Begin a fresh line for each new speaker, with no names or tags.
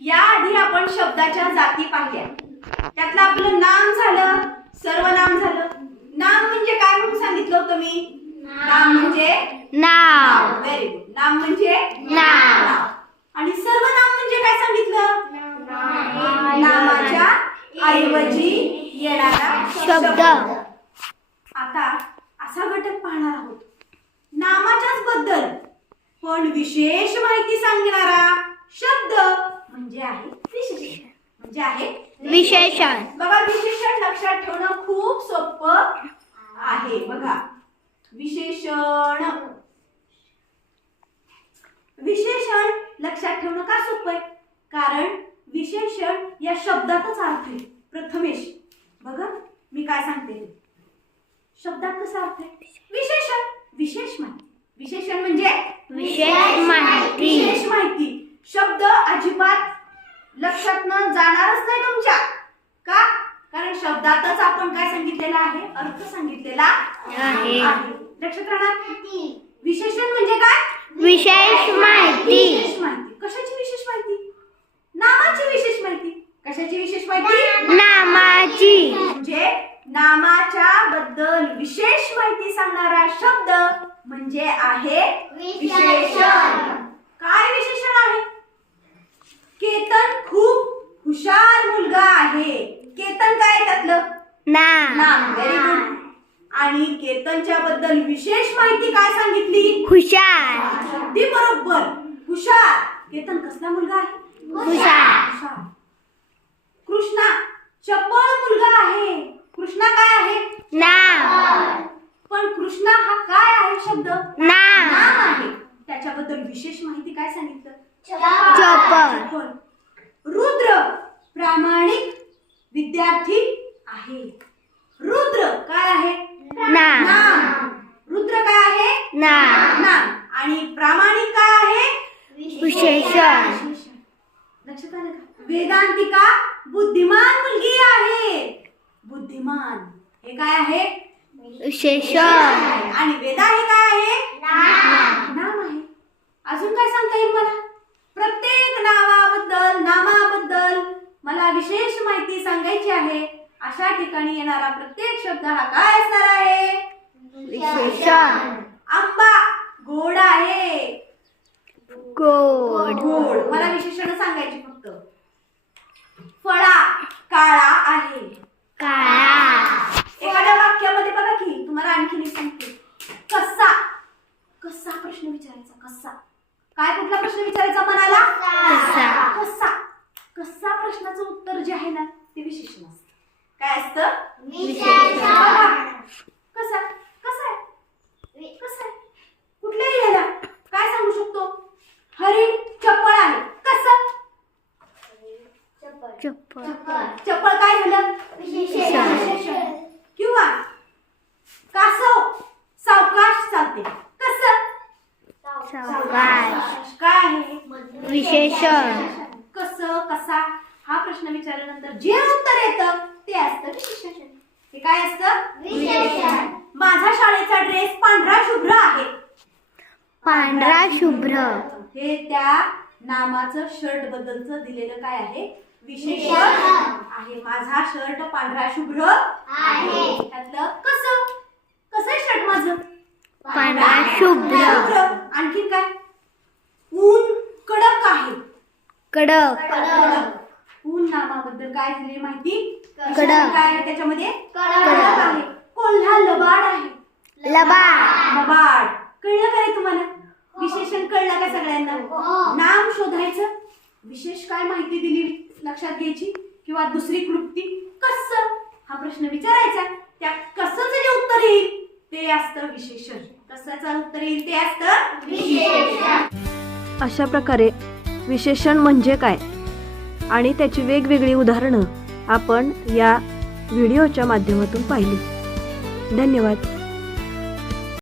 याआधी आपण शब्दाच्या जाती पाहिल्या. त्यातलं आपलं नाम झालं, सर्वनाम झालं. नाम म्हणजे काय म्हणून सांगितलं होतं मी? नाम म्हणजे
नाव.
Very good. नाम म्हणजे
नाव.
आणि सर्वनाम म्हणजे काय सांगितलं? नामाच्या ऐवजी येणारा
शब्द.
आता असा घटक पाहणार आहोत नामाच्याच बद्दल, पण विशेष माहिती सांगणारा शब्द म्हणजे आहे विशेषण. म्हणजे आहे
विशेषण.
बघा, विशेषण लक्षात ठेवणं खूप सोपं आहे. बघा, विशेषण लक्षात ठेवणं का सोपं आहे? कारण विशेषण या शब्दातच अर्थ आहे. प्रथमेश, बघा मी काय सांगते, शब्दात कसा अर्थ आहे? विशेषण, विशेष माहिती. विशेषण म्हणजे
विशेष माहिती.
विशेष माहिती. शब्द अजिबात लक्षात न जाणारच नाही तुमच्या. का? कारण शब्दातच आपण काय सांगितलेला आहे? अर्थ सांगितलेला
आहे.
लक्षात राहणार. विशेषण म्हणजे काय?
विशेष माहिती.
विशेष माहिती. कशाची विशेष माहिती? नामाची विशेष माहिती. कशाची विशेष माहिती?
नामाची.
म्हणजे नामाच्या बद्दल विशेष माहिती सांगणारा शब्द म्हणजे आहे विशेषण. काय विशेषण आहे? केतन खूप हुशार मुलगा आहे. केतन काय त्यातलं? नाम. Very good. आणि केतनच्या बद्दल विशेष माहिती काय सांगितली?
हुशार.
अगदी बरोबर, हुशार. केतन कसला मुलगा आहे?
हुशार.
कृष्णा चपळ मुलगा आहे. कृष्णा काय आहे?
नाव.
पण कृष्णा हा काय आहे शब्द?
नाम.
नाम आहे. त्याच्याबद्दल विशेष माहिती काय सांगितलं?
चपळ.
रुद्र प्रामाणिक विद्यार्थी आहे. रुद्र काय आहे? नाम. रुद्र काय आहे? नाम. आणि प्रामाणिक काय आहे?
विशेषण.
लक्षात आलं का? वेदांतिका बुद्धिमान मुलगी आहे. बुद्धिमान हे काय आहे?
विशेषण.
आणि वेदा हे काय आहे? नाम आहे. अजून काय सांगता येईल मला? प्रत्येक नामाबद्दल मला विशेष माहिती सांगायची आहे. अशा ठिकाणी येणारा प्रत्येक शब्द हा काय असणार आहे?
विशेषण.
आंबा गोड आहे.
गोड.
मला विशेषण सांगायची फक्त. फळा काळा आहे.
काळा.
एखाद्या वाक्यामध्ये बघा की तुम्हाला आणखी मी सांगते. कसा प्रश्न विचारायचा. कसा काय? कुठला प्रश्न विचारायचा मनाला? कसा प्रश्नाचं उत्तर जे आहे ना ते विशेषण असतं. काय असतं?
विशेषण.
कसा आहे कुठल्याही ह्याला काय सांगू शकतो? हरिण चपळ आहे. कसं? चपळ काय झालं? विशेषण. किंवा कासव सावकाश चालते. कसं?
सावकाश.
काय आहे?
विशेषण.
कसं कसा हा प्रश्न विचारल्यानंतर जे उत्तर येतं ते असतं विशेषण. हे काय असतं? विशेषण. माझा शाळेचा ड्रेस पांढरा शुभ्र आहे.
पांढरा शुभ्र.
हे त्या नामाचं शर्ट बद्दलचं दिलेलं काय आहे? विशेषण आहे. माझा शर्ट पांढरा शुभ्र आहे. त्यातलं कसं आहे शर्ट माझं?
पांढरा शुभ्र.
आणखी काय? ऊन कडक आहे.
कडक.
ऊन नामाबद्दल काय दिली माहिती?
कडक.
काय आहे त्याच्यामध्ये? कडक आहे. कोल्हा लबाड आहे.
लबाड.
कळलं का रे तुम्हाला? विशेषण कळलं का सगळ्यांना? नाम शोधायचं, विशेष काय माहिती दिली लक्षात घ्यायची, किंवा दुसरी कृती कसं हा प्रश्न विचारायचा. त्या कसंच जे उत्तर येईल ते असतं विशेषण. कसंच उत्तर येईल ते असतं विशेषण.
अशा प्रकारे विशेषण म्हणजे काय आणि त्याची वेगवेगळी उदाहरणं आपण या व्हिडिओच्या माध्यमातून पाहिली. धन्यवाद.